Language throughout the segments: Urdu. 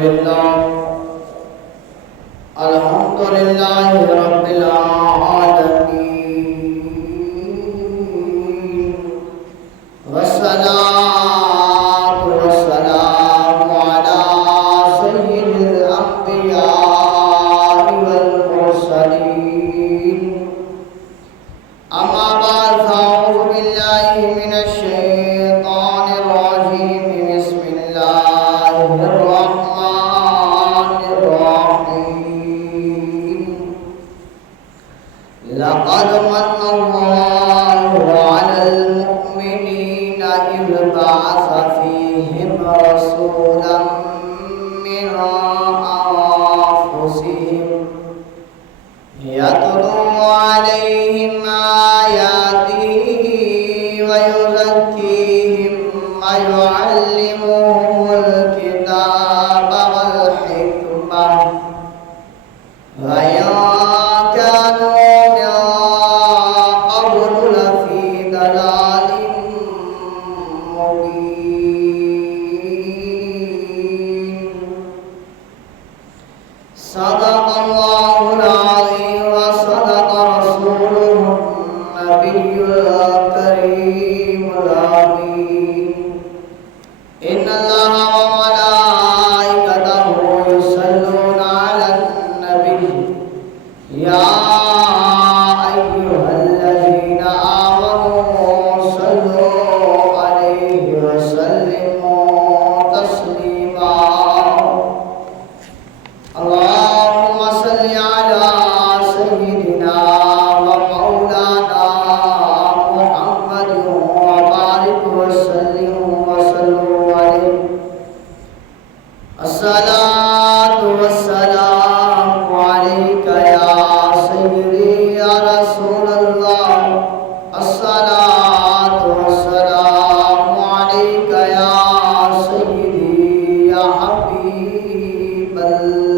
لله الحمد لله رب العالمين والصلاة والسلام على سيد الأنبياء والمرسلين أما بعد فأعوذ بالله من الشيطان الرجيم بسم الله الرحمن الرحيم لقد من الله على المؤمنين إذ بعث فيهم رسولا من أنفسهم يتلو عليهم آياته ويزكيهم ويعلمهم الكتاب والحكمة وإن كانوا من قبل لفي ضلال مبين صدق الله العظيم وصدق رسوله النبي الكريم الأمين إن الله وملائكته يصلون على النبي يا أيها الذين آمنوا صلوا عليه وسلموا تسليما اللهم صل على سيدنا ومولانا محمد وبارك وسلم عليه الصلاة والسلام عليك يا سيدي يا رسول الله الصلاة والسلام عليك يا سيدي يا حبيب الله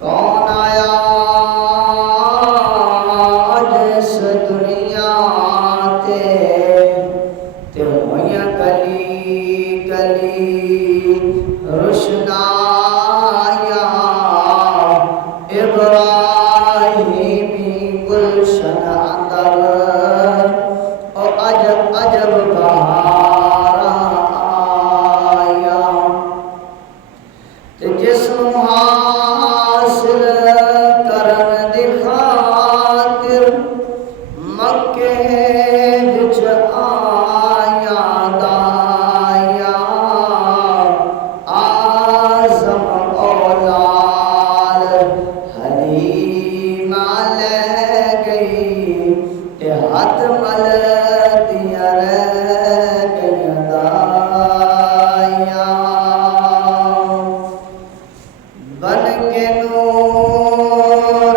کون آیا آج اس دنیا تے ہویاں گلی گلی روشنایاں ابراہیمی گلشن اندر او عجب عجب بہاراں آیا تے جسم حاصل کرن دی خاطر مکے وچ آیا دایا آزم اولاد حلیمہ لے گئی تے ہاتھ مل دیا رہ گئی دایا بن کے نور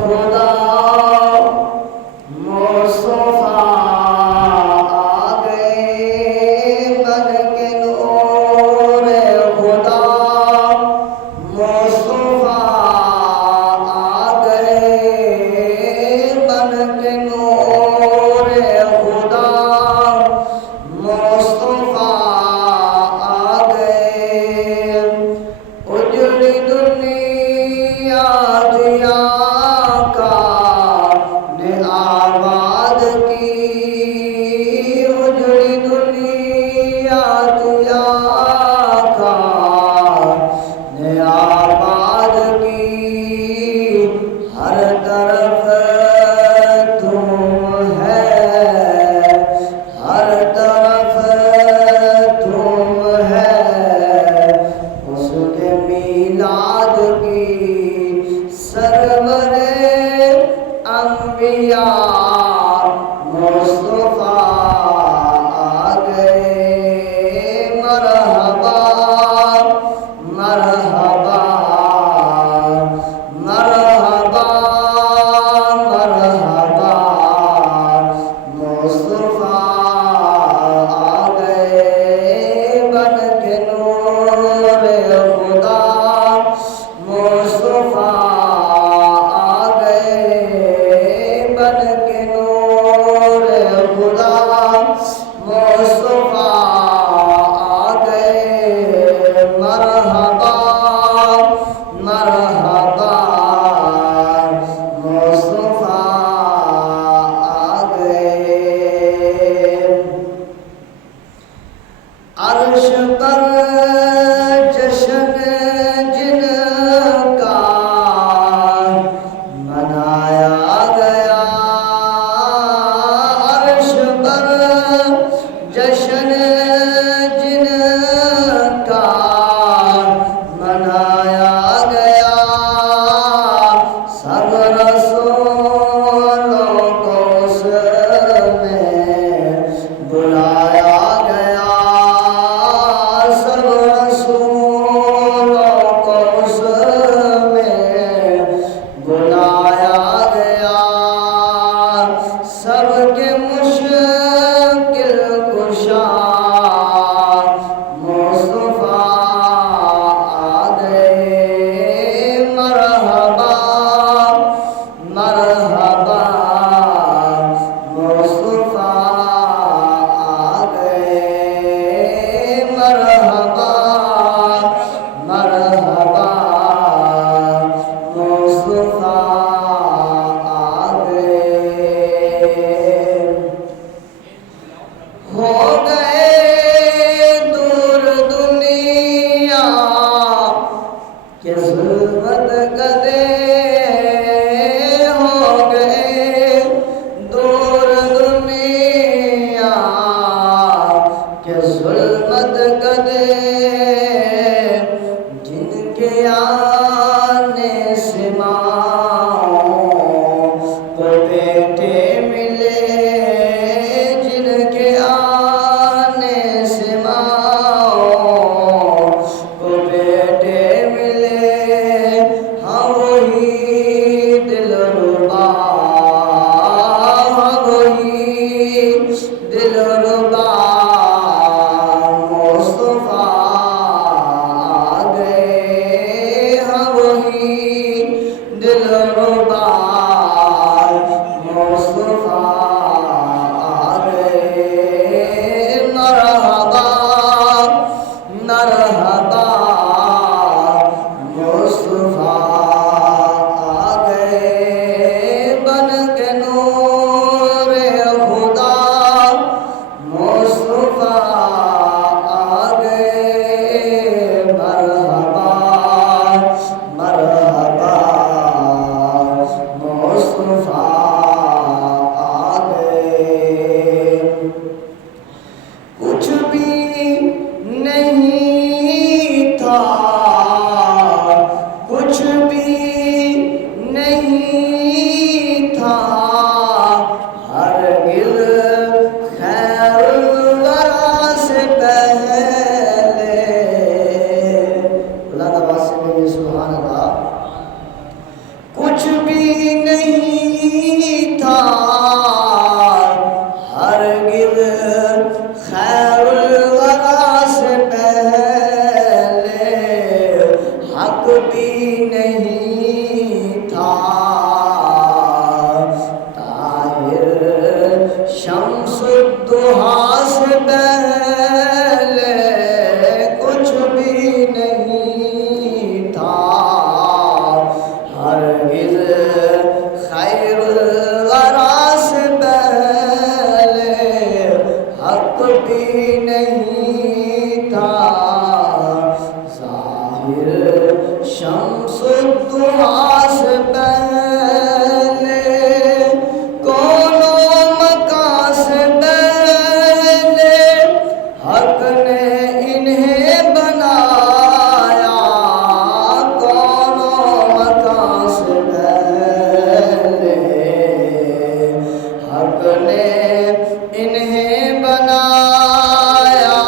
خدا مصطفیٰ آ گئے بن کے نور خدا مصطفیٰ آ گئے بن کے نور خدا مصطفیٰ آ گئے اجڑی دنیا دیا کا نے آباد کی اجڑی دنیا دیا کا نے آباد کی ہر طرف تم ہے ہر طرف تم ہے اس کے میلاد کی سرور انبیاء مصطفیٰ آ گئے مرحبا مرحبا مرحبا مرحبا مصطفیٰ آ عرش پر جشن جن کا منایا گیا، عرش پر جشن جن کا منایا گیا، سب رسولوں کو اس میں بلایا گیا، سب رسولوں کو اس میں بلایا گیا، سب کے مشکل کشا مصطفیٰ آ گئے، مرحبا مرحبا مصطفیٰ آ گئے، مرحبا مرحبا مصطفیٰ آ گئے، ہو گئے دور دنیا کے ظلمت گدے، ہو گئے دور دنیا کے ظلمت گدے، جن کے آنے سے ماؤں کو بیٹے ملے، جن کے آنے سے ماؤں کو بیٹے ملے، ہاں وہی دلربا، ہاں وہی دلربا مصطفیٰ آ گئے، ہاں وہی دلربا مصطفیٰ آ گئے، مرحبا مرحبا مصطفیٰ آ گئے، بن کے نور خدا مصطفیٰ آ گئے، مرحبا مرحبا مصطفیٰ آ گئے، کچھ بھی نہیں تھا، کچھ بھی نہیں تھا، ہرگز خیر الورا سے پہلے، اللہ تعالیٰ سے میری سبحان اللہ، کچھ بھی نہیں تھا، ہرگز خیر الورا سے پہلے، حق بھی نہیں تھا، طاہر شمس الضحیٰ سے پہلے کچھ بھی نہیں تھا، ہرگز خیر الورا سے پہلے حق بھی نہیں تھا، ظاہر شمس الضحیٰ سے پہلے، کون و مکان سے پہلے، حق نے انہیں بنایا، کون و مکان سے پہلے، حق نے انہیں بنایا،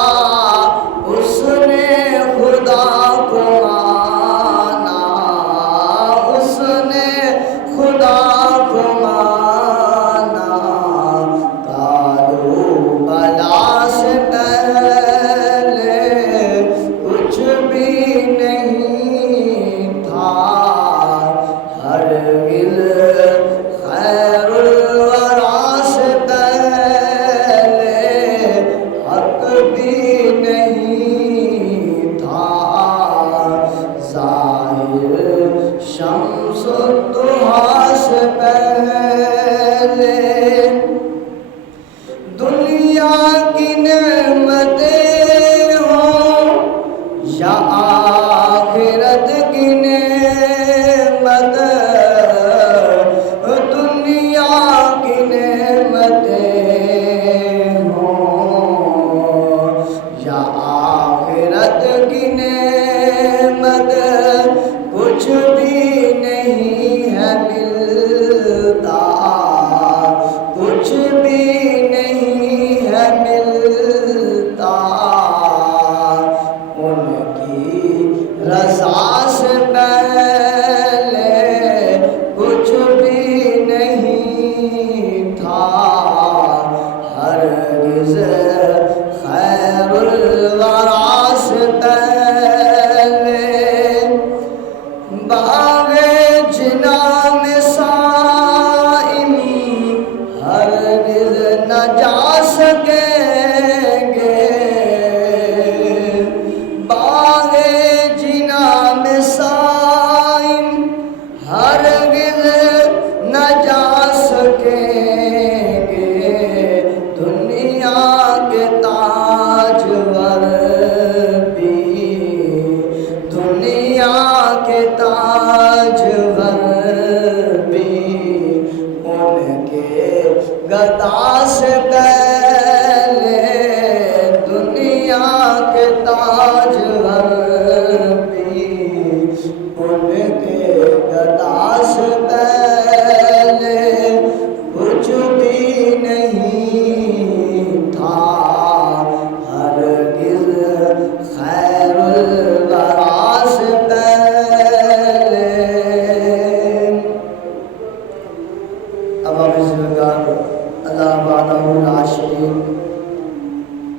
اس نے خدا کو مانا، اس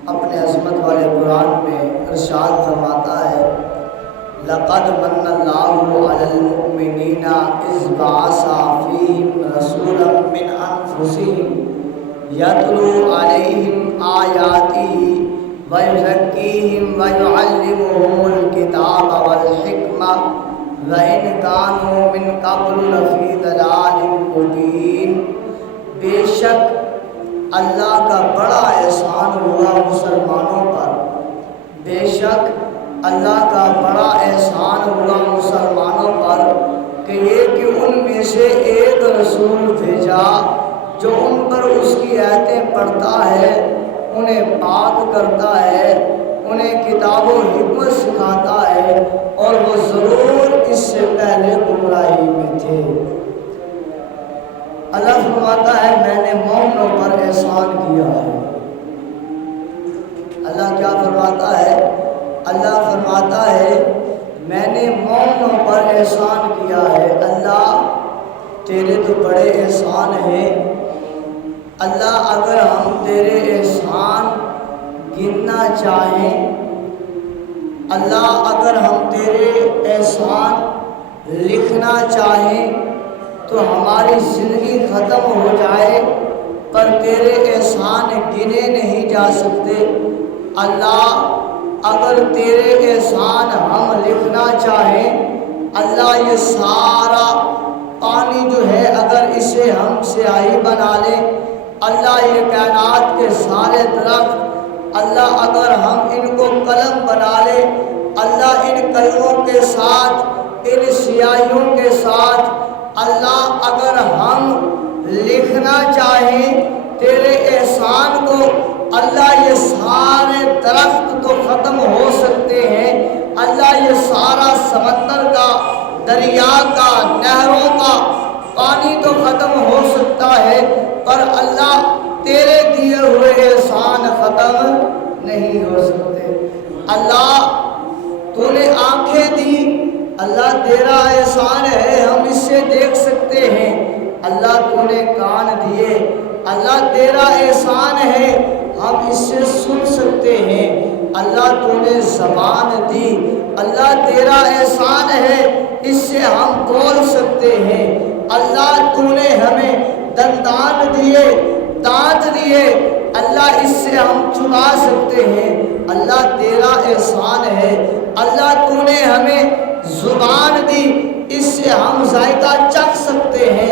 اپنے عظمت والے قرآن میں ارشاد فرماتا ہے لقد من اللہ علی المؤمنین اذ بعث فیہم رسولا من انفسہم یتلو علیہم آیاتہ ویزکیہم ویعلمہم الکتاب والحکمہ وَإِنْ كَانُوا مِنْ قَبْلُ لَفِي ضَلَالٍ مُبِينٍ۔ بے شک اللہ کا بڑا احسان ہوا مسلمانوں پر، بے شک اللہ کا بڑا احسان ہوا مسلمانوں پر کہ ان میں سے ایک رسول بھیجا جو ان پر اس کی آیتیں پڑھتا ہے، انہیں پاک کرتا ہے، انہیں کتاب و حکمت سکھاتا ہے، اور وہ ضرور اس سے پہلے گمراہی میں تھے۔ اللہ فرماتا ہے میں نے مومنوں پر احسان کیا ہے۔ اللہ کیا فرماتا ہے؟ اللہ فرماتا ہے میں نے مومنوں پر احسان کیا ہے۔ اللہ تیرے تو بڑے احسان ہیں۔ اللہ اگر ہم تیرے احسان گننا چاہیں، اللہ اگر ہم تیرے احسان لکھنا چاہیں تو ہماری زندگی ختم ہو جائے، پر تیرے احسان گنے نہیں جا سکتے۔ اللہ اگر تیرے احسان ہم لکھنا چاہیں، اللہ یہ سارا پانی جو ہے اگر اسے ہم سیاہی بنا لیں، اللہ یہ کائنات کے سارے درخت اللہ اگر ہم ان کو قلم بنا لے، اللہ ان قلموں کے ساتھ ان سیاہیوں کے ساتھ اللہ اگر ہم لکھنا چاہیں تیرے احسان کو، اللہ یہ سارے درخت تو ختم ہو سکتے ہیں، اللہ یہ سارا سمندر کا، دریا کا، نہروں کا پانی تو ختم ہو سکتا ہے، پر اللہ تیرے دیے ہوئے احسان ختم نہیں ہو سکتے۔ اللہ تو نے آنکھیں دی، اللہ تیرا احسان ہے ہم اس سے دیکھ سکتے ہیں۔ اللہ تو نے کان دیے، اللہ تیرا احسان ہے ہم اس سے سن سکتے ہیں۔ اللہ تو نے زبان دی، اللہ تیرا احسان ہے اس سے ہم بول سکتے ہیں۔ اللہ تو نے ہمیں دندان دیے، دانت دیے، اللہ اس سے ہم چبا سکتے ہیں۔ اللہ تیرا احسان ہے۔ اللہ تو نے ہمیں زبان دی، اس سے ہم ذائقہ چکھ سکتے ہیں۔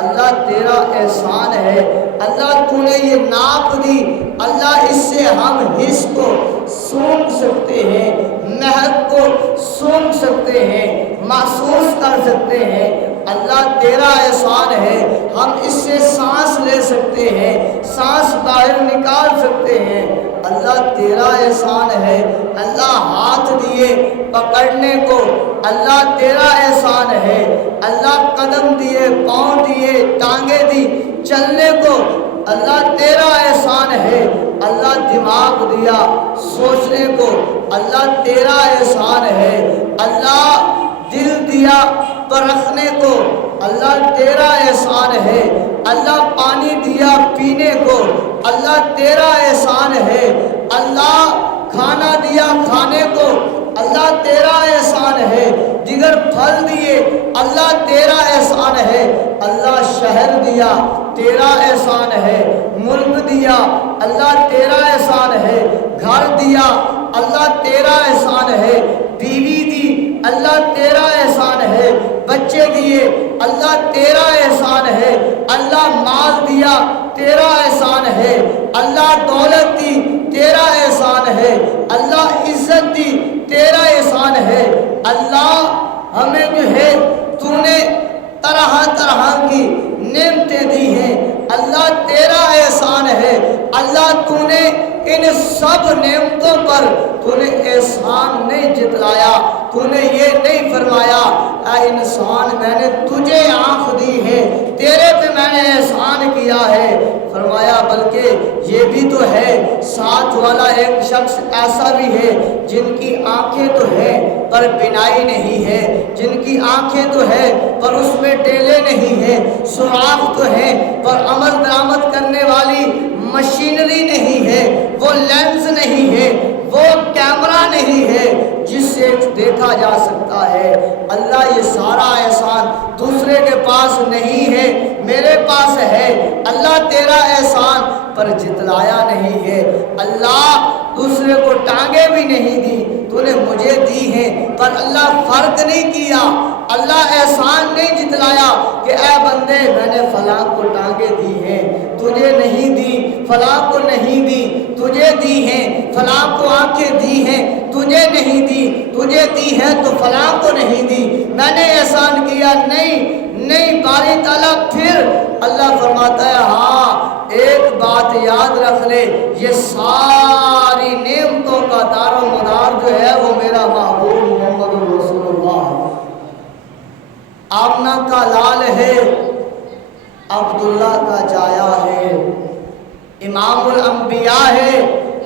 اللہ تیرا احسان ہے۔ اللہ تو نے یہ ناک دی، اللہ اس سے ہم حس کو سونگھ سکتے ہیں، مہک کو سونگھ سکتے ہیں، محسوس کر سکتے ہیں۔ اللہ تیرا احسان ہے ہم اس سے سانس لے سکتے ہیں، سانس باہر نکال سکتے ہیں۔ اللہ تیرا احسان ہے۔ اللہ ہاتھ دیے پکڑنے کو، اللہ تیرا احسان ہے۔ اللہ قدم دیے، پاؤں دیے، ٹانگیں دی چلنے کو، اللہ تیرا احسان ہے۔ اللہ دماغ دیا سوچنے کو، اللہ تیرا احسان ہے۔ اللہ دل دیا پرکھنے کو، اللہ تیرا احسان ہے۔ اللہ پانی دیا پینے کو، اللہ تیرا احسان ہے۔ اللہ کھانا دیا کھانے کو، اللہ تیرا احسان ہے۔ دیگر پھل دیے، اللہ تیرا احسان ہے۔ اللہ شہر دیا، تیرا احسان ہے۔ ملک دیا، اللہ تیرا احسان ہے۔ گھر دیا، اللہ تیرا احسان ہے۔ بیوی دی، اللہ تیرا احسان ہے۔ بچے دیے، اللہ تیرا احسان ہے۔ اللہ مال دیا، تیرا احسان ہے۔ اللہ دولت دی، تیرا احسان ہے۔ اللہ عزت دی، تیرا احسان ہے۔ اللہ ہمیں جو ہے تو نے طرح طرح کی نعمتیں دی ہیں، اللہ تیرا احسان ہے۔ اللہ تو نے ان سب نعمتوں پر تو نے احسان نہیں جتلایا، تو نے یہ نہیں فرمایا اے انسان میں نے تجھے آنکھ دی ہے، تیرے پہ میں نے احسان کیا ہے، فرمایا بلکہ یہ بھی تو ہے ساتھ والا ایک شخص ایسا بھی ہے جن کی آنکھیں تو ہیں پر بینائی نہیں ہے، جن کی آنکھیں تو ہے پر اس میں ٹیلے نہیں ہیں، سراخ تو ہے پر عمل درآمد کرنے والی مشینری نہیں ہے، وہ لینس دیکھا جا سکتا ہے۔ اللہ یہ سارا احسان دوسرے کے پاس نہیں ہے، میرے پاس ہے۔ اللہ تیرا احسان پر جتلایا نہیں ہے۔ اللہ دوسرے کو ٹانگیں بھی نہیں دی، تو نے مجھے دی ہیں، پر اللہ فرق نہیں کیا، اللہ احسان نہیں جتلایا کہ اے بندے میں نے فلاں کو ٹانگیں دی ہیں تجھے نہیں دی، فلاں کو نہیں دی تجھے دی ہیں، فلاں کو آنکھیں دی ہیں تجھے نہیں دی، تجھے دی ہے تو فلاں کو نہیں دی، میں نے احسان کیا نہیں باری تعالیٰ۔ پھر اللہ فرماتا ہے ہاں ایک بات یاد رکھ لے، یہ ساری نعمتوں کا دار و مدار جو ہے وہ میرا محبوب محمد رسول اللہ ہے۔ آمنہ کا لال ہے، عبداللہ کا جایا ہے، امام الانبیاء ہے،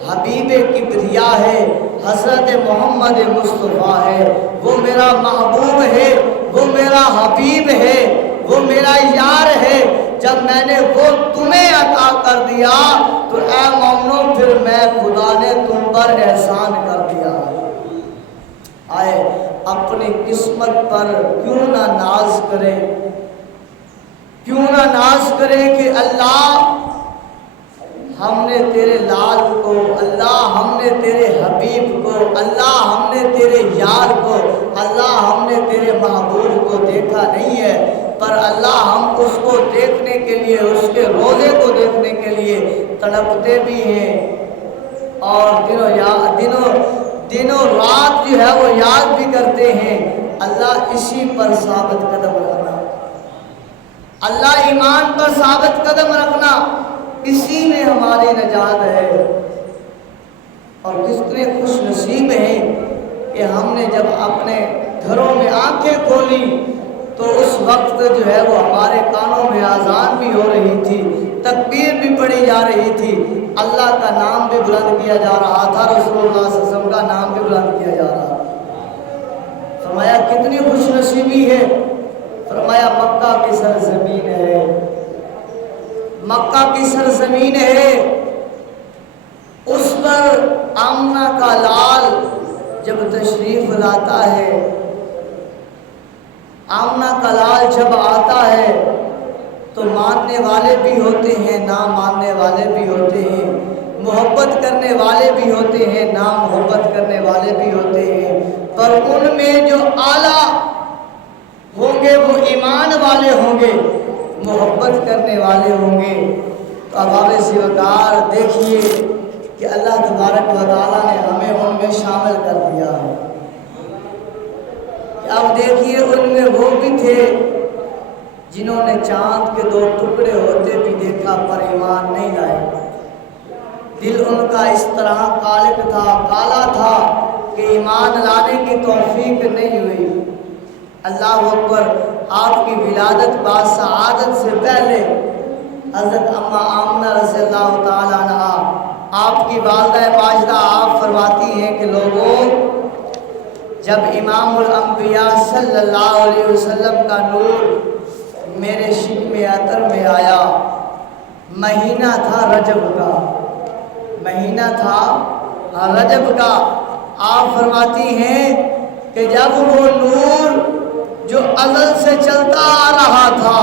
حبیب کبریا ہے، حضرت محمد مصطفیٰ ہے، وہ میرا محبوب ہے، وہ میرا حبیب ہے، وہ میرا یار ہے۔ جب میں نے وہ تمہیں عطا کر دیا تو اے مومنو پھر میں خدا نے تم پر احسان کر دیا۔ آئے اپنی قسمت پر کیوں نہ ناز کرے، کیوں نہ ناز کرے کہ اللہ ہم نے تیرے لال کو، اللہ ہم نے تیرے حبیب کو، اللہ ہم نے تیرے یار کو، اللہ ہم نے تیرے محبوب کو دیکھا نہیں ہے، پر اللہ ہم اس کو دیکھنے کے لیے، اس کے روزے کو دیکھنے کے لیے تڑپتے بھی ہیں، اور دنوں رات جو ہے وہ یاد بھی کرتے ہیں۔ اللہ اسی پر ثابت قدم رکھنا، اللہ ایمان پر ثابت قدم رکھنا، اسی میں ہماری نجات ہے۔ اور کتنے خوش نصیب ہیں کہ ہم نے جب اپنے گھروں میں آنکھیں کھولی تو اس وقت جو ہے وہ ہمارے کانوں میں اذان بھی ہو رہی تھی، تکبیر بھی پڑھی جا رہی تھی، اللہ کا نام بھی بلند کیا جا رہا تھا، رسول اللہ صلی اللہ علیہ وسلم کا نام بھی بلند کیا جا رہا تھا۔ فرمایا کتنی خوش نصیبی ہے، فرمایا مکہ کی سرزمین ہے، مکہ کی سرزمین ہے، اس پر آمنہ کا لال جب تشریف لاتا ہے، آمنہ کا لال جب آتا ہے تو ماننے والے بھی ہوتے ہیں، نہ ماننے والے بھی ہوتے ہیں، محبت کرنے والے بھی ہوتے ہیں، نہ محبت کرنے والے بھی ہوتے ہیں، پر ان میں جو اعلیٰ ہوں گے وہ ایمان والے ہوں گے، محبت کرنے والے ہوں گے۔ تو ابواب سوکار دیکھیے کہ اللہ تبارک و تعالیٰ نے ہمیں ان میں شامل کر دیا ہے۔ اب دیکھیے ان میں وہ بھی تھے جنہوں نے چاند کے 2 ٹکڑے ہوتے بھی دیکھا پر ایمان نہیں لائے، دل ان کا اس طرح کالک تھا، کالا تھا کہ ایمان لانے کی توفیق نہیں ہوئی۔ اللہ اکبر، آپ کی ولادت باسعادت سے پہلے حضرت اما آمنہ رضی اللہ تعالیٰ عنہ، آپ کی والدہ ماجدہ، آپ فرماتی ہیں کہ لوگوں جب امام الانبیاء صلی اللہ علیہ وسلم کا نور میرے شکم عطر میں آیا، مہینہ تھا رجب کا، مہینہ تھا رجب کا، آپ فرماتی ہیں کہ جب وہ نور جو ازل سے چلتا آ رہا تھا،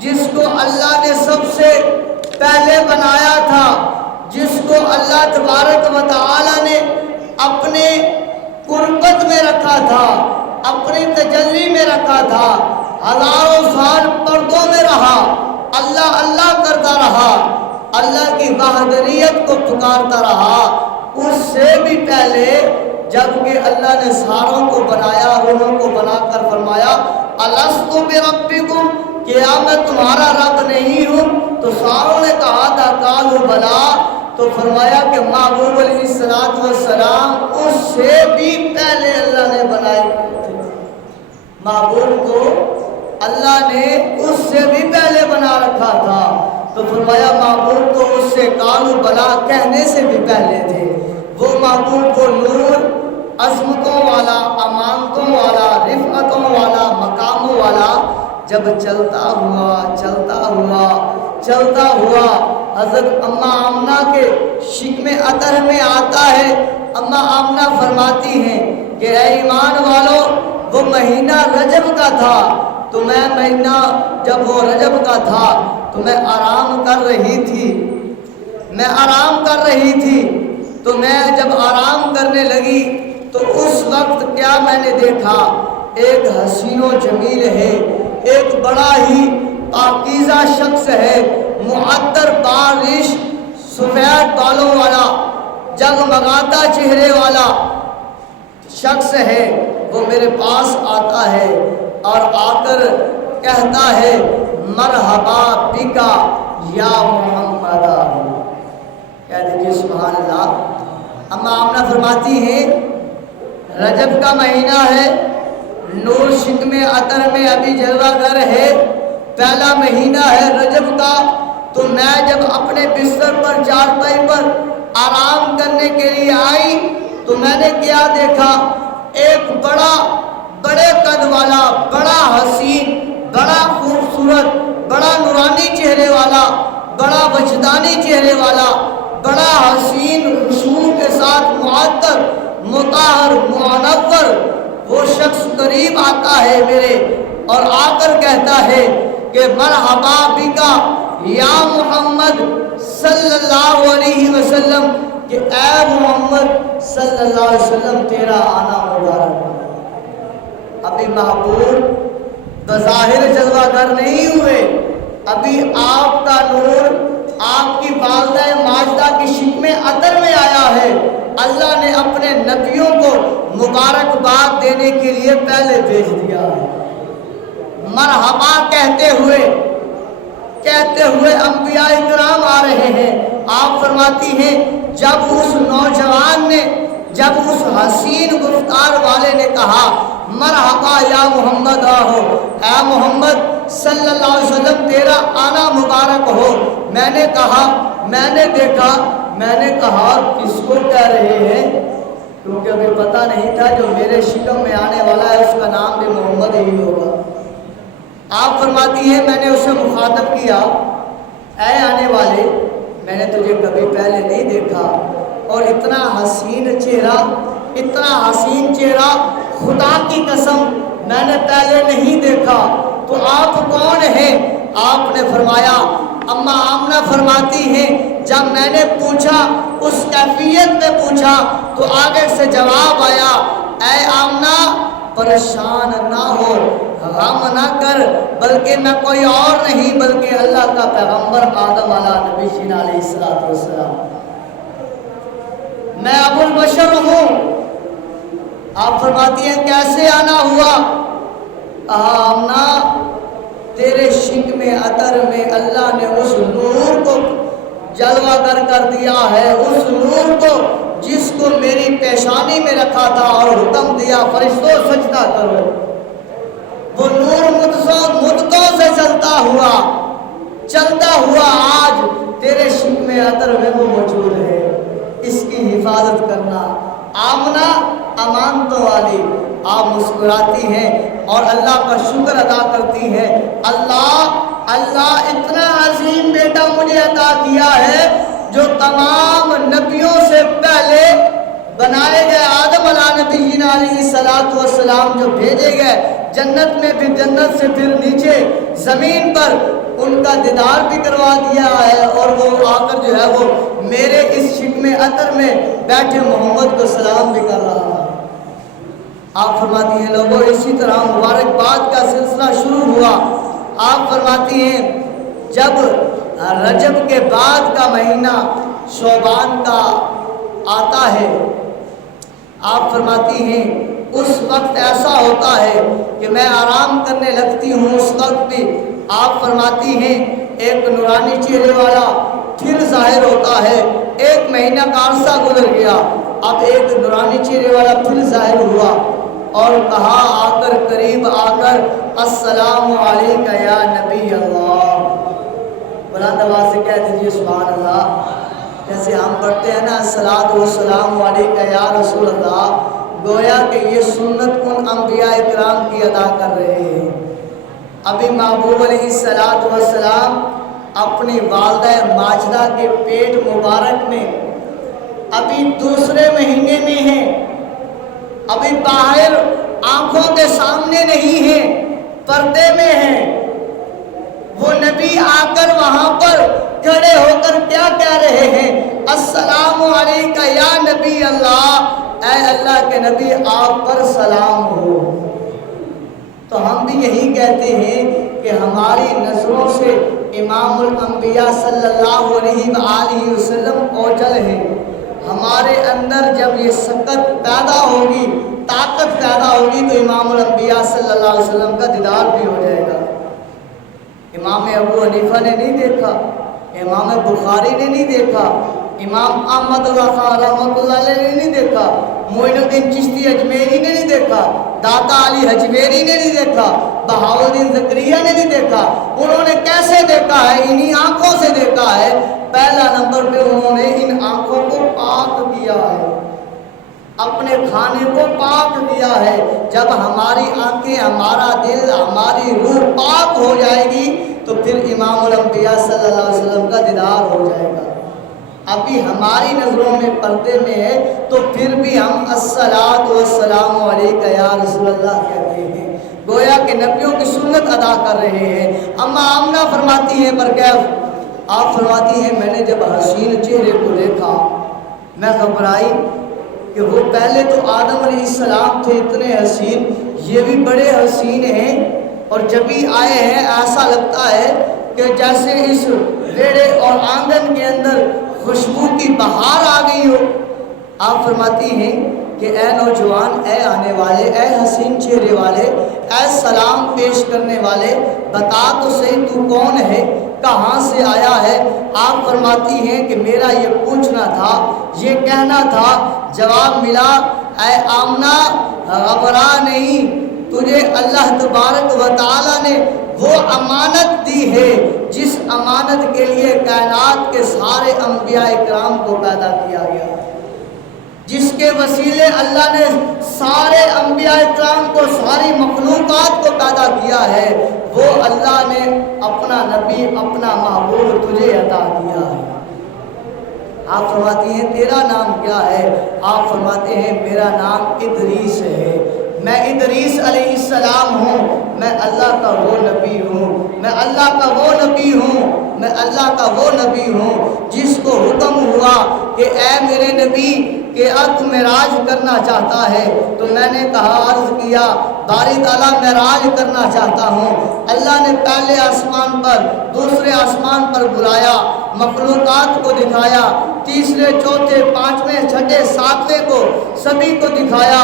جس کو اللہ نے سب سے پہلے بنایا تھا، جس کو اللہ تبارک و تعالی نے اپنے قربت میں رکھا تھا، اپنی تجلی میں رکھا تھا، ہزاروں سال پردوں میں رہا، اللہ اللہ کرتا رہا، اللہ کی وحدانیت کو پکارتا رہا، اس سے بھی پہلے جبکہ اللہ نے ساروں کو بنایا، روحوں کو بنا کر فرمایا الست بربکم، کیا میں تمہارا رب نہیں ہوں؟ تو ساروں نے کہا تھا قالوا بلا، تو فرمایا کہ محبوب علیہ السلام اس سے بھی پہلے اللہ نے بنائے تھے، محبوب کو اللہ نے اس سے بھی پہلے بنا رکھا تھا، تو فرمایا محبوب کو اس سے قالوا بلا کہنے سے بھی پہلے تھے۔ وہ محبوب کو نور عظمتوں والا، امانتوں والا، رفعتوں والا، مقاموں والا جب چلتا ہوا حضرت اما آمنہ کے شکم عطر میں آتا ہے، اما آمنہ فرماتی ہیں کہ اے ایمان والو وہ مہینہ رجب کا تھا تو میں مہینہ جب وہ رجب کا تھا تو میں آرام کر رہی تھی تو میں جب آرام کرنے لگی تو اس وقت کیا میں نے دیکھا، ایک حسین و جمیل ہے، ایک بڑا ہی پاکیزہ شخص ہے، معطر بارش سفید بالوں والا، جگمگاتا چہرے والا شخص ہے۔ وہ میرے پاس آتا ہے اور آ کر کہتا ہے مرحبا بکا یا محمد، کہہ دیجیے سبحان اللہ۔ اما آمنہ فرماتی ہیں رجب کا مہینہ ہے، نور شکم عطر میں ابھی جلوہ گر ہے، پہلا مہینہ ہے رجب کا، تو میں جب اپنے بستر پر چارپائی پر آرام کرنے کے لیے آئی تو میں نے کیا دیکھا، ایک بڑے قد والا، بڑا حسین، بڑا خوبصورت، بڑا نورانی چہرے والا، بڑا وجدانی چہرے والا، بڑا حسین خوشبو کے ساتھ معطر مطہر منور وہ شخص قریب آتا ہے میرے اور آ کر کہتا ہے کہ مرحبا بکا یا محمد صلی اللہ علیہ وسلم، کہ اے محمد صلی اللہ علیہ وسلم تیرا آنا مبارک۔ ابھی محبوب بظاہر جلوہ گر نہیں ہوئے، ابھی آپ کا نور آپ کی والدہ ماجدہ کی شکم عطر میں آیا ہے۔ اللہ نے اپنے نبیوں کو مبارکباد دینے کے لیے پہلے بھیج دیا ہے۔ مرحبا کہتے ہوئے انبیاء کرام آ رہے ہیں۔ آپ فرماتی ہیں جب اس نوجوان نے، جب اس حسین گفتار والے نے کہا مرحبا یا محمد آہو، اے محمد صلی اللہ علیہ وسلم تیرا آنا مبارک ہو، میں نے کہا، میں نے دیکھا، میں نے کہا کس کو کہہ رہے ہیں، کیونکہ ابھی پتہ نہیں تھا جو میرے شکم میں آنے والا ہے اس کا نام بھی محمد ہی ہوگا۔ آپ فرماتی ہیں میں نے اسے مخاطب کیا، اے آنے والے میں نے تجھے کبھی پہلے نہیں دیکھا اور اتنا حسین چہرہ خدا کی قسم میں نے پہلے نہیں دیکھا، تو آپ کون ہیں؟ آپ نے فرمایا، اما آمنہ فرماتی ہیں جب میں نے پوچھا اس کیفیت میں پوچھا تو آگے سے جواب آیا، اے آمنہ پریشان نہ ہو، غم نہ کر، بلکہ میں کوئی اور نہیں بلکہ اللہ کا پیغمبر آدم علیہ نبی جینا علیہ السلام، میں ابو البشر ہوں۔ آپ فرماتی ہیں کیسے آنا ہوا؟ آمنہ تیرے شکم عطر میں اللہ نے اس نور کو جلوہ گر کر دیا ہے، اس نور کو جس کو میری پیشانی میں رکھا تھا اور حکم دیا فرشتوں سجدہ کرو، وہ نور مدتوں سے چلتا ہوا آج تیرے شکم عطر میں وہ موجود ہے، اس کی حفاظت کرنا۔ آمنہ امانتوں والی، آپ مسکراتی ہیں اور اللہ کا شکر ادا کرتی ہیں، اللہ اتنا عظیم بیٹا مجھے عطا کیا ہے جو تمام نبیوں سے پہلے بنائے گئے آدم علیہ نبی علیہ السلام جو بھیجے گئے جنت میں بھی، جنت سے پھر نیچے زمین پر ان کا دیدار بھی کروا دیا ہے اور وہ آ کر جو ہے وہ میرے اس شکم عطر میں بیٹھے محمد کو سلام بھی کر رہا ہے۔ آپ فرماتی ہیں لوگوں اسی طرح مبارکباد کا سلسلہ شروع ہوا۔ آپ فرماتی ہیں جب رجب کے بعد کا مہینہ شعبان کا آتا ہے، آپ فرماتی ہیں اس وقت ایسا ہوتا ہے کہ میں آرام کرنے لگتی ہوں، اس وقت بھی آپ فرماتی ہیں ایک نورانی چہرے والا پھر ظاہر ہوتا ہے، ایک مہینہ کا عرصہ گزر گیا، اب ایک نورانی چہرے والا پھر ظاہر ہوا اور کہا آ کر قریب آ کر السلام علیکہ یا نبی اللہ، بلند آواز سے کہہ دیجیے سبحان اللہ۔ جیسے ہم پڑھتے ہیں نا الصلاۃ والسلام علیکہ یا رسول اللہ، گویا کہ یہ سنت ان انبیاء کرام کی ادا کر رہے ہیں۔ ابھی محبوب علیہ الصلاۃ والسلام اپنی والدہ ماجدہ کے پیٹ مبارک میں ابھی دوسرے مہینے میں ہیں، ابھی باہر آنکھوں کے سامنے نہیں ہیں، پردے میں ہیں۔ وہ نبی آ کر وہاں پر کھڑے ہو کر کیا کہہ رہے ہیں؟ السلام علیکہ یا نبی اللہ، اے اللہ کے نبی آپ پر سلام ہو۔ تو ہم بھی یہی کہتے ہیں کہ ہماری نظروں سے امام الانبیاء صلی اللہ علیہ وآلہ وسلم اوجل ہیں۔ ہمارے اندر جب یہ سکت پیدا ہوگی، طاقت پیدا ہوگی، تو امام الانبیاء صلی اللہ علیہ وسلم کا دیدار بھی ہو جائے گا۔ امام ابو حنیفہ نے نہیں دیکھا، امام بخاری نے نہیں دیکھا، امام احمد رحمۃ اللہ علیہ نے نہیں دیکھا، معین الدین چشتی اجمیری نے نہیں دیکھا، داتا علی حجویری نے نہیں دیکھا، بہاؤالدین زکریا نے نہیں دیکھا۔ انہوں نے کیسے دیکھا ہے؟ انہی آنکھوں سے دیکھا ہے۔ پہلا نمبر پہ انہوں نے ان آنکھوں کو پاک کیا ہے، اپنے کھانے کو پاک کیا ہے۔ جب ہماری آنکھیں، ہمارا دل، ہماری روح پاک ہو جائے گی تو پھر امام الانبیاء صلی اللہ علیہ وسلم کا دیدار ہو جائے گا۔ ابھی ہماری نظروں میں پردے میں ہے تو پھر بھی ہم الصلاۃ والسلام علیکہ یا رسول اللہ کہتے ہیں، گویا کہ نبیوں کی سنت ادا کر رہے ہیں۔ اما آمنہ فرماتی ہیں برکیف، آپ فرماتی ہیں میں نے جب حسین چہرے کو دیکھا میں گھبرائی کہ وہ پہلے تو آدم علیہ السلام تھے اتنے حسین، یہ بھی بڑے حسین ہیں، اور جب ہی آئے ہیں ایسا لگتا ہے کہ جیسے اس بیڑے اور آنگن کے اندر خوشبو کی بہار آ گئی ہو۔ آپ فرماتی ہیں کہ اے نوجوان، اے آنے والے، اے حسین چہرے والے، اے سلام پیش کرنے والے، بتا تو صحیح تو کون ہے، کہاں سے آیا ہے؟ آپ فرماتی ہیں کہ میرا یہ پوچھنا تھا، یہ کہنا تھا، جواب ملا، اے آمنہ گھبرا نہیں، تجھے اللہ تبارک و تعالیٰ نے وہ امانت دی ہے جس امانت کے لیے کائنات کے سارے انبیاء اکرام کو پیدا کیا گیا، جس کے وسیلے اللہ نے سارے انبیاء اکرام کو، ساری مخلوقات کو پیدا کیا ہے، وہ اللہ نے اپنا نبی، اپنا محبوب تجھے عطا کیا ہے۔ آپ فرماتی ہیں تیرا نام کیا ہے؟ آپ فرماتے ہیں میرا نام ادریس ہے، میں ادریس علیہ السلام ہوں، میں اللہ کا وہ نبی ہوں، میں اللہ کا وہ نبی ہوں، میں اللہ کا وہ نبی ہوں جس کو حکم ہوا کہ اے میرے نبی کہ اب معراج کرنا چاہتا ہے، تو میں نے کہا، عرض کیا باری تعالیٰ معراج کرنا چاہتا ہوں۔ اللہ نے پہلے آسمان پر، دوسرے آسمان پر بلایا، مخلوقات کو دکھایا، تیسرے، چوتھے، پانچویں، چھٹے، ساتویں کو سبھی کو دکھایا،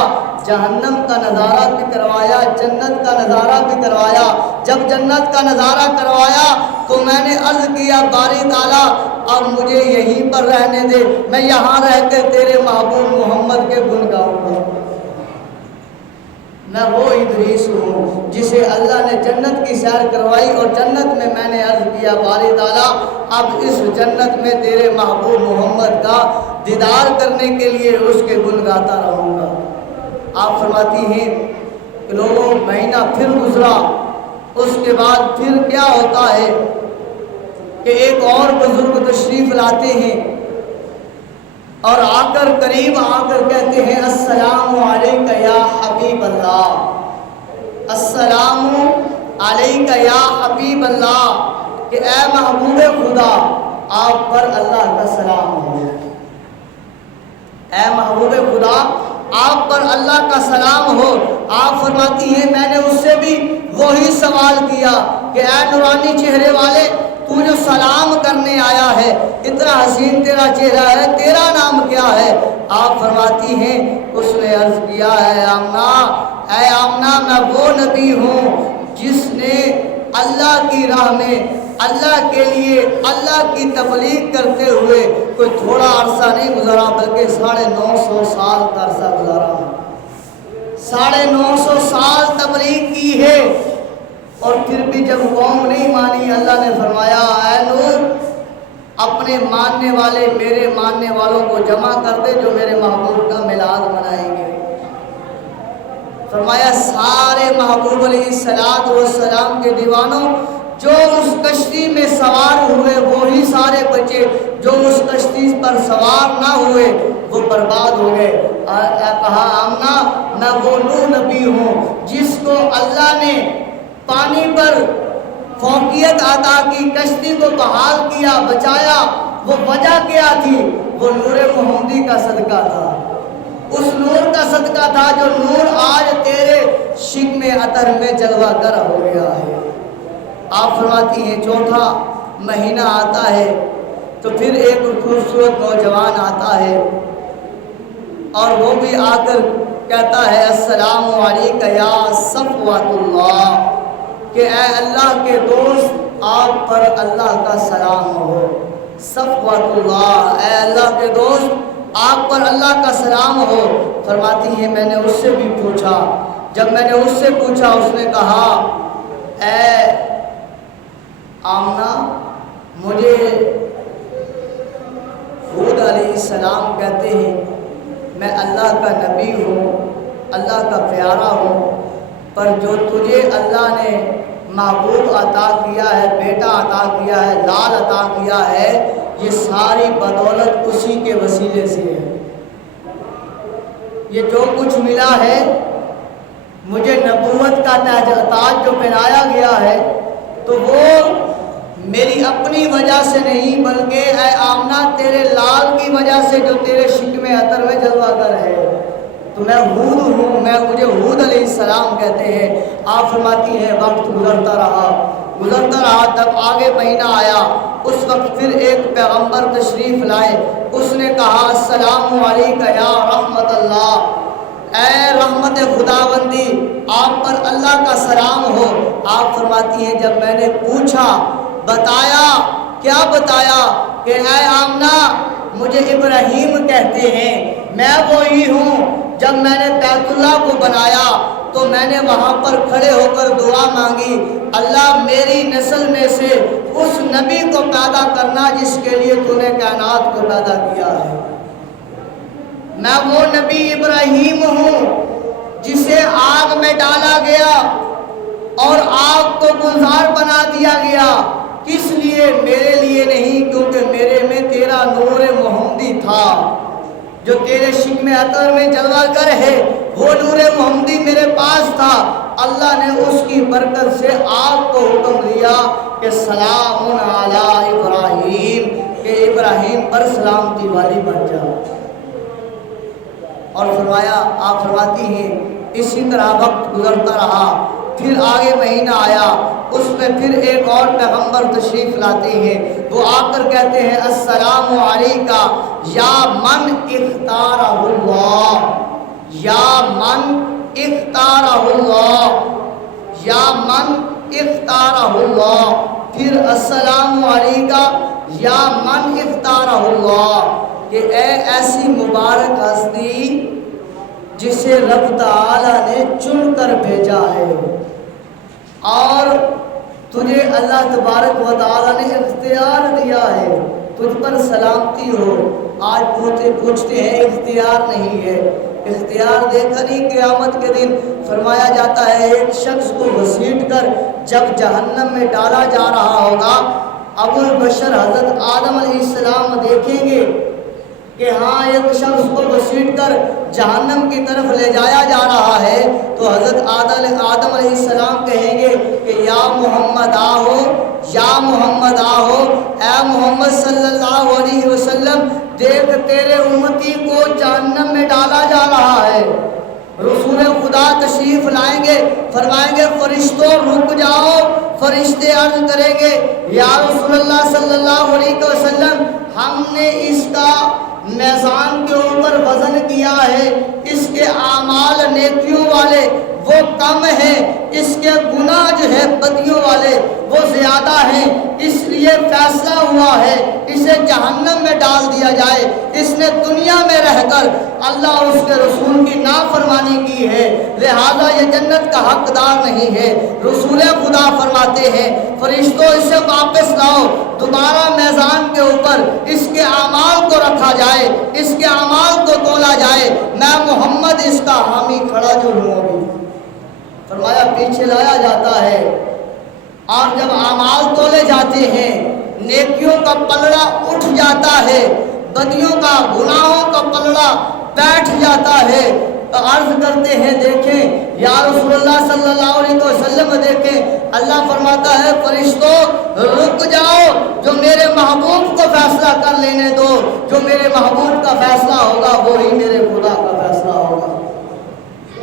جہنم کا نظارہ بھی کروایا، جنت کا نظارہ بھی کروایا۔ جب جنت کا نظارہ کروایا تو میں نے عرض کیا باری تعالیٰ اب مجھے یہیں پر رہنے دے، میں یہاں رہ کر تیرے محبوب محمد کے گن گاؤں گا۔ میں وہ ادریس ہوں جسے اللہ نے جنت کی سیر کروائی، اور جنت میں نے عرض کیا باری تعالیٰ اب اس جنت میں تیرے محبوب محمد کا دیدار کرنے کے لیے اس کے گن گاتا رہوں گا۔ آپ فرماتی ہیں کہ لوگوں مہینہ پھر گزرا، اس کے بعد پھر کیا ہوتا ہے کہ ایک اور بزرگ تشریف لاتے ہیں اور آ کر قریب آ کر کہتے ہیں السلام علیکہ یا حبیب اللہ، السلام علیکہ یا حبیب اللہ، کہ اے محبوب خدا آپ پر اللہ کا سلام ہو، اے محبوب خدا آپ پر اللہ کا سلام ہو۔ آپ فرماتی ہیں میں نے اس سے بھی وہی سوال کیا کہ اے نورانی چہرے والے، تو جو سلام کرنے آیا ہے، اتنا حسین تیرا چہرہ ہے، تیرا نام کیا ہے؟ آپ فرماتی ہیں اس نے عرض کیا ہے آمنہ، اے آمنہ میں وہ نبی ہوں جس نے اللہ کی راہ میں، اللہ کے لیے، اللہ کی تبلیغ کرتے ہوئے کوئی تھوڑا عرصہ نہیں گزارا بلکہ 950 سال کا عرصہ گزارا، 950 سال تبلیغ کی ہے، اور پھر بھی جب قوم نہیں مانی اللہ نے فرمایا اے نوح اپنے ماننے والے، میرے ماننے والوں کو جمع کر دے جو میرے محبوب کا میلاد منائیں گے۔ فرمایا سارے محبوب علیہ السلام کے دیوانوں جو اس کشتی میں سوار ہوئے وہی سارے بچے، جو اس کشتی پر سوار نہ ہوئے وہ برباد ہو گئے۔ کہا آمنہ میں وہ نوح نبی ہوں جس کو اللہ نے پانی پر فوقیت عطا کی، کشتی کو بحال کیا، بچایا۔ وہ وجہ کیا تھی؟ وہ نور محمدی کا صدقہ تھا، اس نور کا صدقہ تھا جو نور آج تیرے شکم عطر میں جلوہ گر ہو گیا ہے۔ آپ فرماتی ہیں چوتھا مہینہ آتا ہے تو پھر ایک خوبصورت نوجوان آتا ہے اور وہ بھی آ کر کہتا ہے السلام علیکم یا صفوۃ اللہ، کہ اے اللہ کے دوست آپ پر اللہ کا سلام ہو۔ صفوۃ اللہ، اے اللہ کے دوست آپ پر اللہ کا سلام ہو۔ فرماتی ہیں میں نے اس سے بھی پوچھا، جب میں نے اس سے پوچھا اس نے کہا اے آمنہ مجھے ہود علیہ السلام کہتے ہیں، میں اللہ کا نبی ہوں، اللہ کا پیارا ہوں، پر جو تجھے اللہ نے محبوب عطا کیا ہے، بیٹا عطا کیا ہے، لال عطا کیا ہے، یہ ساری بدولت اسی کے وسیلے سے ہے۔ یہ جو کچھ ملا ہے مجھے نبوت کا تاج جو پہنایا گیا ہے تو وہ میری اپنی وجہ سے نہیں بلکہ اے آمنہ تیرے لال کی وجہ سے جو تیرے شکم عطر میں جلوہ گر ہے۔ تو میں ہود ہوں، مجھے ہود علیہ السلام کہتے ہیں۔ آپ فرماتی ہیں وقت گزرتا رہا، تب آگے مہینہ آیا، اس وقت پھر ایک پیغمبر تشریف لائے، اس نے کہا السلام علیکم یا رحمت اللہ، اے رحمت خداوندی آپ پر اللہ کا سلام ہو۔ آپ فرماتی ہیں جب میں نے پوچھا، بتایا، کیا بتایا کہ اے آمنہ مجھے ابراہیم کہتے ہیں، میں وہی ہوں جب میں نے بیت اللہ کو بنایا تو میں نے وہاں پر کھڑے ہو کر دعا مانگی، اللہ میری نسل میں سے اس نبی کو پیدا کرنا جس کے لیے تو نے کائنات کو پیدا کیا ہے۔ میں وہ نبی ابراہیم ہوں جسے آگ میں ڈالا گیا اور آگ کو گلزار بنا دیا گیا، کس لیے؟ میرے لیے نہیں، کیونکہ میرے میں تیرا نور محمدی تھا جو تیرے شکم عطر میں جلوہ گر ہے، وہ نور محمدی میرے پاس تھا۔ اللہ نے اس کی برکت سے آگ کو حکم دیا کہ سلام علی ابراہیم، کہ ابراہیم پر سلامتی والی بن جا۔ اور فرمایا، آپ فرماتی ہیں اسی طرح وقت گزرتا رہا، پھر آگے مہینہ آیا، اس میں پھر ایک اور پیغمبر تشریف لاتے ہیں، وہ آ کر کہتے ہیں السلام علیکہ یا من اختارہ اللہ، یا من اختارہ اللہ، یا من اختارہ اللہ، پھر السلام علیکہ یا من اختارہ اللہ، کہ اے ایسی مبارک ہستی جسے رب تعالیٰ نے چن کر بھیجا ہے اور تجھے اللہ تبارک و تعالیٰ نے اختیار دیا ہے، تجھ پر سلامتی ہو۔ آج پوچھتے ہیں اختیار نہیں ہے، اختیار دے کر ہی قیامت کے دن فرمایا جاتا ہے ایک شخص کو گھسیٹ کر جب جہنم میں ڈالا جا رہا ہوگا، ابو البشر حضرت آدم علیہ السلام دیکھیں گے کہ ہاں ایک شخص کو گھسیٹ کر جہنم کی طرف لے جایا جا رہا ہے، تو حضرت آدم علیہ السلام کہیں گے کہ یا محمد آہو، یا محمد آہو، اے محمد صلی اللہ علیہ وسلم دیکھ تیرے امتی کو جہنم میں ڈالا جا رہا ہے۔ رسول خدا تشریف لائیں گے، فرمائیں گے فرشتوں رک جاؤ، فرشتے عرض کریں گے یا رسول اللہ صلی اللہ علیہ وسلم ہم نے اس کا میزان کے اوپر وزن کیا ہے، اس کے اعمال نیکیوں والے وہ کم ہیں، اس کے گناہ جو ہے بدیوں والے وہ زیادہ ہیں، اس لیے فیصلہ ہوا ہے اسے جہنم میں ڈال دیا جائے، اس نے دنیا میں رہ کر اللہ اس کے رسول کی نافرمانی کی ہے، لہذا یہ جنت کا حقدار نہیں ہے۔ رسول خدا فرماتے ہیں فرشتوں اسے واپس لاؤ، دوبارہ میزان کے اوپر اس کے اعمال کو رکھا جائے، اس کے اعمال کو تولا جائے، میں محمد اس کا حامی کھڑا جو ہوں ابھی۔ فرمایا پیچھے لایا جاتا ہے اور جب اعمال تولے جاتے ہیں نیکیوں کا پلڑا اٹھ جاتا ہے، بدیوں کا گناہوں کا پلڑا بیٹھ جاتا ہے، تو عرض کرتے ہیں دیکھیں یا رسول اللہ صلی اللہ علیہ وسلم، دیکھیں اللہ فرماتا ہے فرشتوں رک جاؤ، جو میرے محبوب کو فیصلہ کر لینے دو، جو میرے محبوب کا فیصلہ ہوگا وہی میرے خدا کا فیصلہ ہوگا،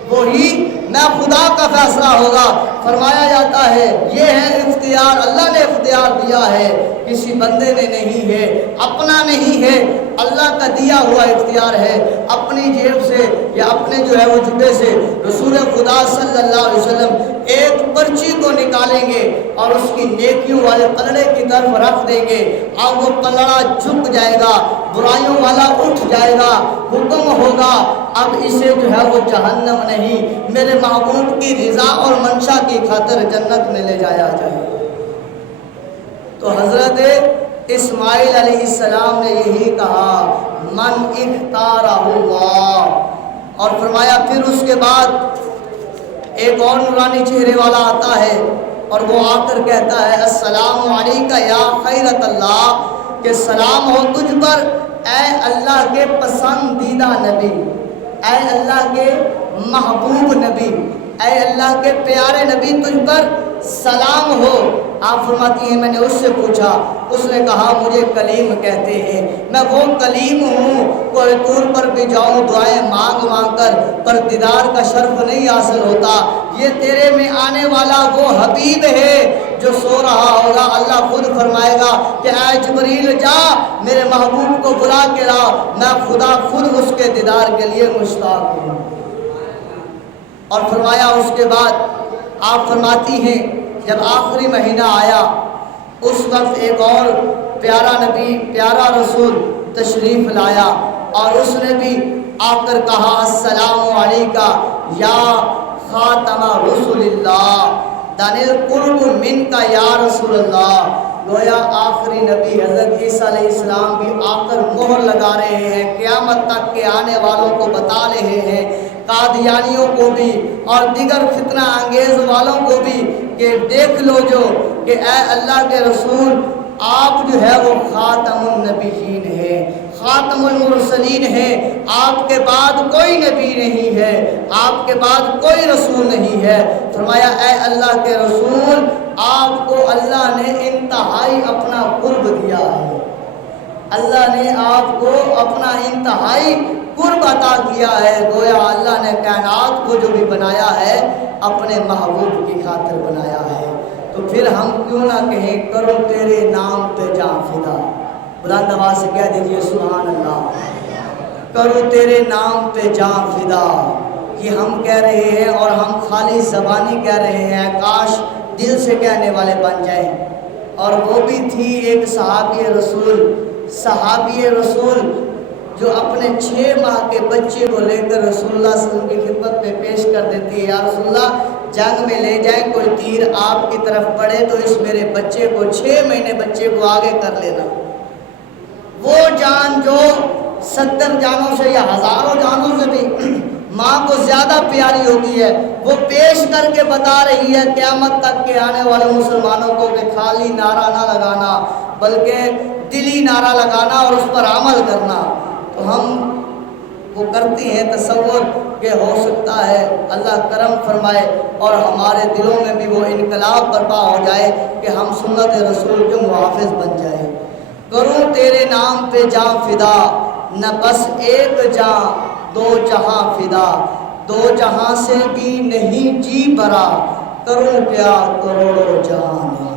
وہی میں خدا کا فیصلہ ہوگا۔ فرمایا جاتا ہے یہ ہے اختیار، اللہ نے اختیار دیا ہے، کسی بندے نے نہیں ہے، اپنا نہیں ہے، اللہ کا دیا ہوا اختیار ہے۔ اپنی جیب سے یا اپنے جو ہے وہ جبے سے رسول خدا صلی اللہ علیہ وسلم ایک پرچی کو نکالیں گے اور اس کی نیکیوں والے پلڑے کی طرف رکھ دیں گے، اور وہ پلڑا جھک جائے گا، برائیوں والا اٹھ جائے گا، حکم ہوگا اب اسے جو ہے وہ جہنم نہیں، میرے محبوب کی رضا اور منشا کی خاطر جنت میں لے جایا جائے۔ تو حضرت اسماعیل علیہ السلام نے یہی کہا من اختارہ اللہ، اور فرمایا پھر اس کے بعد ایک اور نورانی چہرے والا آتا ہے اور وہ آ کر کہتا ہے السلام علیکہ یا خیرت اللہ، کہ سلام ہو تجھ پر اے اللہ کے پسندیدہ نبی، اے اللہ کے محبوب نبی، اے اللہ کے پیارے نبی، تجھ پر سلام ہو۔ آپ فرماتی ہیں میں نے اس سے پوچھا، اس نے کہا مجھے کلیم کہتے ہیں، میں وہ کلیم ہوں، کوئی طور پر بھی جاؤں دعائیں مانگ مانگ کر، پر دیدار کا شرف نہیں حاصل ہوتا۔ یہ تیرے میں آنے والا وہ حبیب ہے جو سو رہا ہوگا، اللہ خود فرمائے گا کہ اے جبریل جا میرے محبوب کو بلا کے لا، میں خدا خود اس کے دیدار کے لیے مشتاق ہوں۔ اور فرمایا اس کے بعد آپ فرماتی ہیں جب آخری مہینہ آیا اس وقت ایک اور پیارا نبی، پیارا رسول تشریف لایا، اور اس نے بھی آ کر کہا السلام علیکہ یا خاتم رسول اللہ، دانل قرب من کا یا رسول اللہ۔ گویا آخری نبی حضرت عیسیٰ علیہ السلام بھی آ کر مہر لگا رہے ہیں، قیامت تک کے آنے والوں کو بتا رہے ہیں، قادیانیوں کو بھی اور دیگر فتنہ انگیز والوں کو بھی، کہ دیکھ لو جو کہ اے اللہ کے رسول آپ جو ہے وہ خاتم النبیین ہیں، خاتم المرسلین ہیں، آپ کے بعد کوئی نبی نہیں ہے، آپ کے بعد کوئی رسول نہیں ہے۔ فرمایا اے اللہ کے رسول آپ کو اللہ نے انتہائی اپنا قرب دیا ہے، اللہ نے آپ کو اپنا انتہائی قرب عطا کیا ہے۔ گویا اللہ نے کائنات کو جو بھی بنایا ہے اپنے محبوب کی خاطر بنایا ہے، تو پھر ہم کیوں نہ کہیں کرو تیرے نام پہ جاں فدا، بلند آواز سے کہہ دیجئے سبحان اللہ، کرو تیرے نام پہ جاں فدا۔ یہ ہم کہہ رہے ہیں اور ہم خالی زبانی کہہ رہے ہیں، کاش دل سے کہنے والے بن جائیں۔ اور وہ بھی تھی ایک صحابی رسول جو اپنے 6 ماہ کے بچے کو لے کر رسول اللہ صلی اللہ علیہ وسلم کی خدمت میں پیش کر دیتی ہے، یا رسول اللہ جنگ میں لے جائیں، کوئی تیر آپ کی طرف پڑے تو اس میرے بچے کو 6 مہینے بچے کو آگے کر لینا۔ وہ جان جو 70 جانوں سے یا ہزاروں جانوں سے بھی ماں کو زیادہ پیاری ہوتی ہے، وہ پیش کر کے بتا رہی ہے قیامت تک کے آنے والے مسلمانوں کو کہ خالی نعرہ نہ لگانا بلکہ دلی نعرہ لگانا اور اس پر عمل کرنا۔ تو ہم وہ کرتی ہیں تصور کہ ہو سکتا ہے اللہ کرم فرمائے اور ہمارے دلوں میں بھی وہ انقلاب برپا ہو جائے کہ ہم سنت رسول کے محافظ بن جائیں۔ کروں تیرے نام پہ جاں فدا، نہ بس ایک جاں 2 جہاں فدا، 2 جہاں سے بھی نہیں جی برا، کروں کیا کروڑوں جہاں نہیں۔